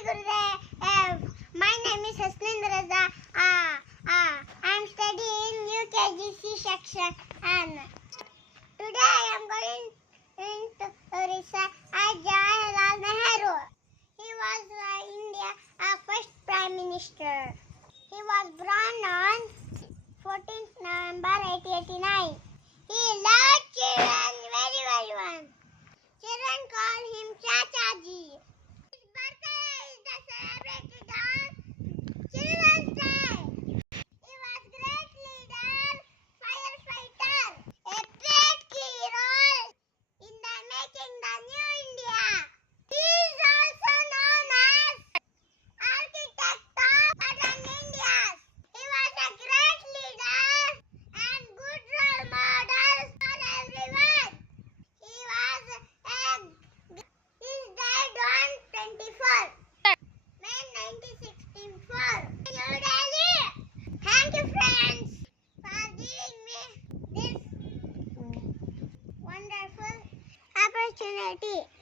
Namaste Gurudev. My name is Hasnendra Raza. I am studying UKGC section and today I am going to recite Jawaharlal Nehru. He was India's first Prime Minister. He was born on 14th November 1889. He loved children very much. Children call him Chachaji. His birthday is celebrated on Children's Day. He was great leader, firefighter, a great key role in the making the new India. He is also known as architect of modern India. He was a great leader and good role model for everyone. He died on 24th May 1964 in New Delhi. Thank you, friends, for giving me this wonderful opportunity.